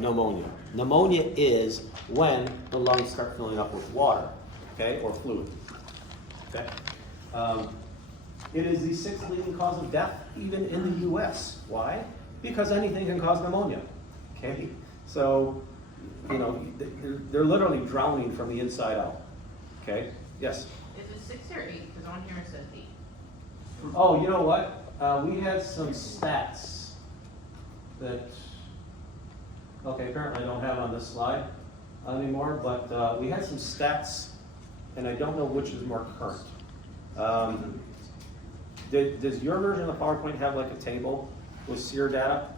pneumonia. Pneumonia is when the lungs start filling up with water, okay, or fluid. Okay. It is the sixth leading cause of death, even in the U.S. Why? Because anything can cause pneumonia. Okay. So, you know, they're literally drowning from the inside out. Okay. Yes. Is it 6 or 8? Because on here it says 8. Oh, you know what? We had some stats that, okay, apparently I don't have on this slide anymore, but we had some stats, and I don't know which is more current. Does your version of the PowerPoint have like a table with SEER data?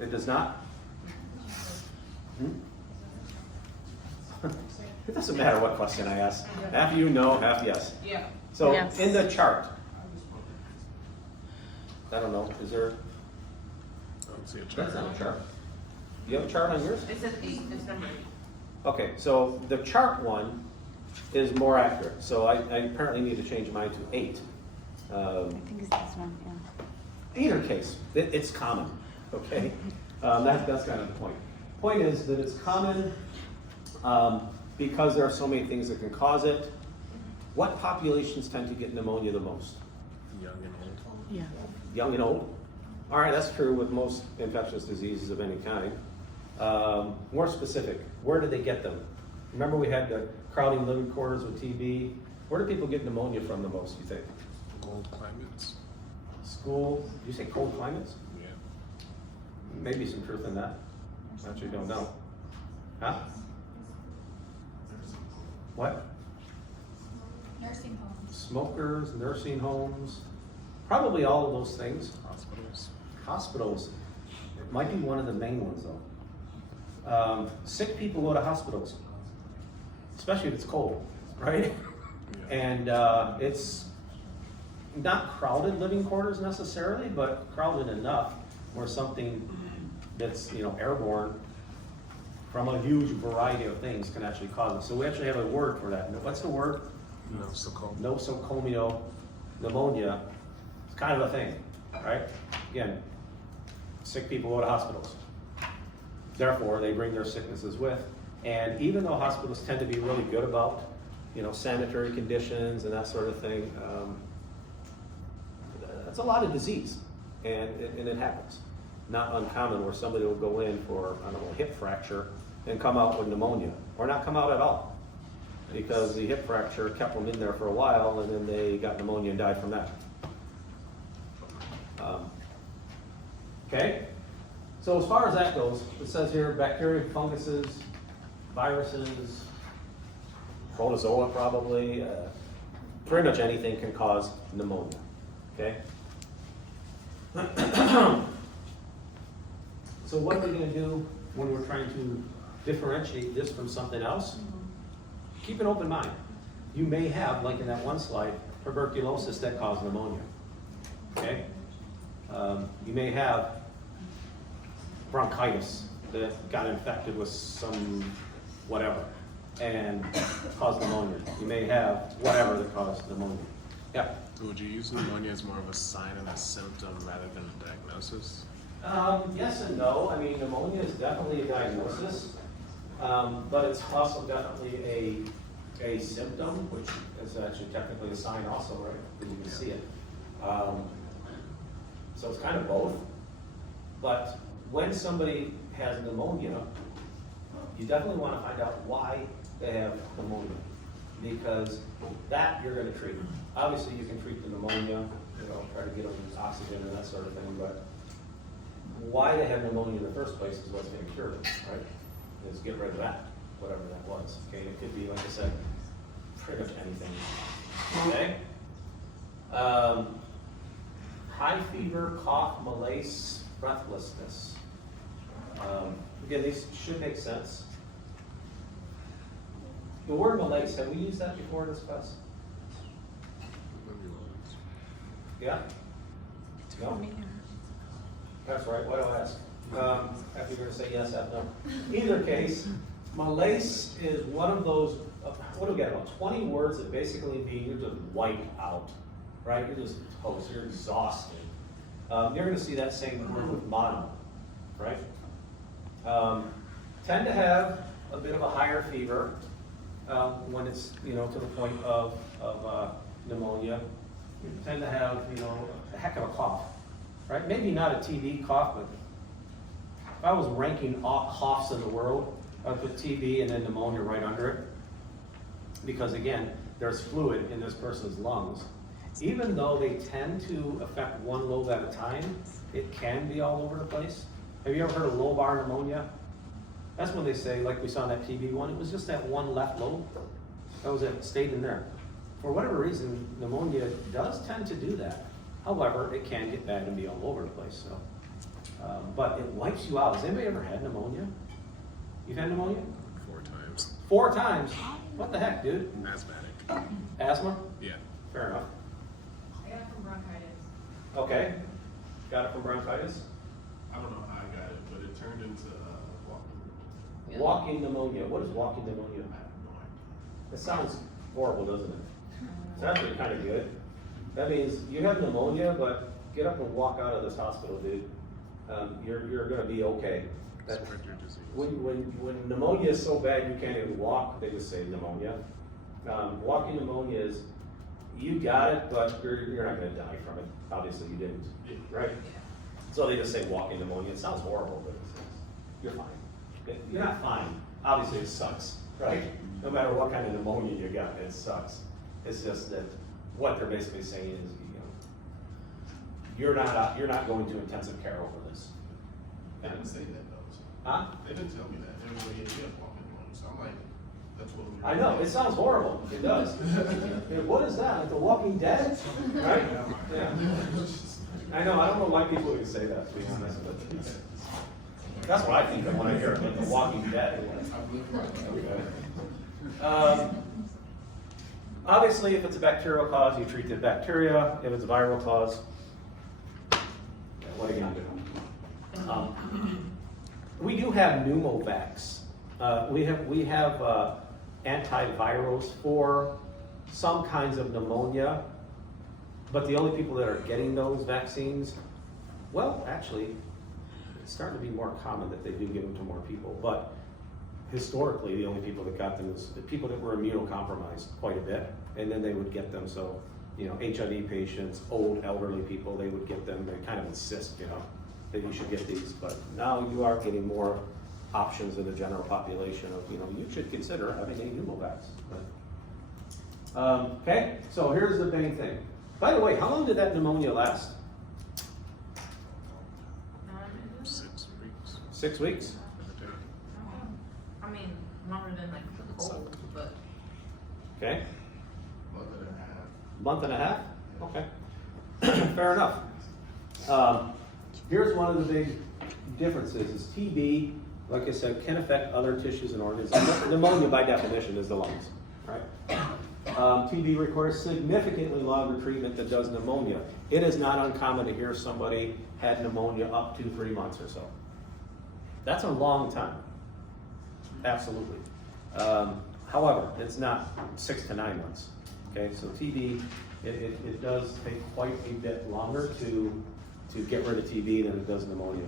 It does not? It doesn't matter what question I ask. Half you know, half yes. Yeah. So Yes. in the chart, I don't know, is there, I don't see a that's chart. not a chart. You have a chart on yours? It says 8. It's number 8. Okay, so the chart one is more accurate. So I apparently need to change mine to 8. I think it's this one, yeah. Either case, it's common, okay? That's kind of the point. Point is that it's common because there are so many things that can cause it. What populations tend to get pneumonia the most? Young and old. Yeah. Young and old. All right, that's true with most infectious diseases of any kind. More specific, where do they get them? Remember we had the crowding living quarters with TB. Where do people get pneumonia from the most, you think? Cold climates. School, did you say cold climates? Yeah. Maybe some truth in that. Actually don't know. Huh? What? Nursing homes. Smokers, nursing homes, probably all of those things. Hospitals. Hospitals, it might be one of the main ones though. Sick people go to hospitals, especially if it's cold, right? Yeah. And it's not crowded living quarters necessarily, but crowded enough where something that's, you know, airborne from a huge variety of things can actually cause it. So we actually have a word for that. What's the word? Nosocomial. Nosocomial pneumonia. It's kind of a thing, right? Again, sick people go to hospitals. Therefore, they bring their sicknesses with. And even though hospitals tend to be really good about, you know, sanitary conditions and that sort of thing, that's a lot of disease, and it happens. Not uncommon where somebody will go in for, I don't know, a hip fracture and come out with pneumonia, or not come out at all, because the hip fracture kept them in there for a while, and then they got pneumonia and died from that. Okay, so as far as that goes, it says here bacteria, funguses, viruses, protozoa probably, pretty much anything can cause pneumonia. Okay. So what are we going to do when we're trying to differentiate this from something else? Keep an open mind. You may have, like in that one slide, tuberculosis that caused pneumonia. Okay? You may have bronchitis that got infected with some whatever and caused pneumonia. You may have whatever that caused pneumonia. Yeah. So would you use pneumonia as more of a sign and a symptom rather than a diagnosis? Yes and no. I mean, pneumonia is definitely a diagnosis, but it's also definitely a symptom, which is actually technically a sign also, right? Because you can see it. So it's kind of both. But when somebody has pneumonia, you definitely want to find out why they have pneumonia, because that you're going to treat. Obviously, you can treat the pneumonia, you know, try to get them oxygen and that sort of thing, but why they have pneumonia in the first place is what's going to cure them, right? Is get rid of that, whatever that was. Okay, it could be, like I said, pretty much anything. Okay. High fever, cough, malaise, breathlessness. Again, these should make sense. The word malaise, have we used that before in this class? Yeah? No? That's right, why do I ask? After you're gonna say yes, half no. Either case, malaise is one of those, what do we got, about 20 words that basically mean you're just wiped out, right? You're just toast, you're exhausted. You're gonna see that same word with mono, right? tend to have a bit of a higher fever when it's, to the point of pneumonia. You tend to have, a heck of a cough, right? Maybe not a TB cough, but if I was ranking all coughs in the world, I'd put TB and then pneumonia right under it. Because again, there's fluid in this person's lungs. Even though they tend to affect one lobe at a time, it can be all over the place. Have you ever heard of lobar pneumonia? That's when they say, like we saw in that TB one, it was just that one left lobe. That was it, stayed in there. For whatever reason, pneumonia does tend to do that. However, it can get bad and be all over the place. So, but it wipes you out. Has anybody ever had pneumonia? You've had pneumonia? 4 times. 4 times? What the heck, dude? Asthmatic. Asthma? Yeah. Fair enough. I got it from bronchitis. Okay. Got it from bronchitis? I don't know how I got it, but it turned into walking. Walking pneumonia. What is walking pneumonia? I have no idea. It sounds horrible, doesn't it? It's actually kind of good. That means you have pneumonia, but get up and walk out of this hospital, dude. You're going to be okay. That- Spread your disease. When pneumonia is so bad you can't even walk, they just say pneumonia. Walking pneumonia is, you got it, but you're not going to die from it. Obviously you didn't, right? So they just say walking pneumonia. It sounds horrible, but you're fine. You're not fine. Obviously it sucks, right? No matter what kind of pneumonia you got, it sucks. It's just that what they're basically saying is, you're not going to intensive care over this. They didn't say that though. So. Huh? They didn't tell me that. They were like, yeah, walking pneumonia. So I'm like, that's what we're I know, it sounds horrible. It does. What is that? Like The Walking Dead? Right? Yeah. I know, I don't know why people would say that, to be honest, but that's what I think of when I hear it, like The Walking Dead. Obviously, if it's a bacterial cause, you treat the bacteria. If it's a viral cause, what are you gonna do? We do have pneumovax. We have antivirals for some kinds of pneumonia, but the only people that are getting those vaccines, well, actually, it's starting to be more common that they do give them to more people, but historically, the only people that got them is the people that were immunocompromised quite a bit, and then they would get them. So, HIV patients, old elderly people, they would get them. They kind of insist, that you should get these. But now you are getting more options in the general population of, you should consider having a pneumovax. Okay, so here's the main thing. By the way, how long did that pneumonia last? 6 weeks. 6 weeks? I mean, longer than like the cold, but. Okay. month and a half. Month and a half? Okay. Fair enough. Here's one of the big differences is TB, like I said, can affect other tissues and organs. Pneumonia by definition is the lungs, right? TB requires significantly longer treatment than does pneumonia. It is not uncommon to hear somebody had pneumonia up to 3 months or so. That's a long time. Absolutely. However, it's not 6 to 9 months. Okay, so TB, it does take quite a bit longer to get rid of TB than it does pneumonia.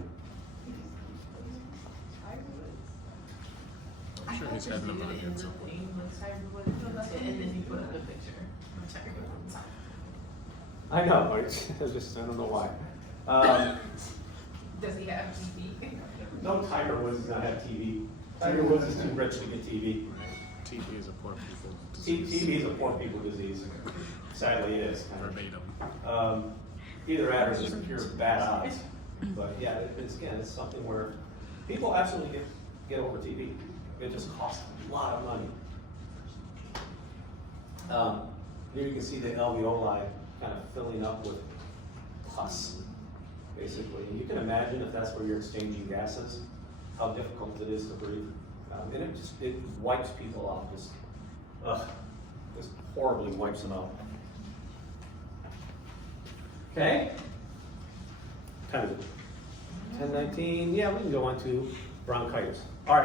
I'm sure he's had pneumonia at some point. And then you put up the picture. I know, I don't know why. Does he have TB? No, Tiger Woods does not have TB. Tiger Woods is too rich to get TB. TB is a poor people disease. TB is a poor people disease. Sadly, it is. Verbatim. Either that or just pure bad odds. But yeah, it's something where people absolutely get over TB. It just costs a lot of money. Here you can see the alveoli kind of filling up with pus, basically. And you can imagine if that's where you're exchanging gases, how difficult it is to breathe. And it wipes people out, just horribly wipes them out. Okay? Kind of 1019, yeah, we can go on to bronchitis. All right.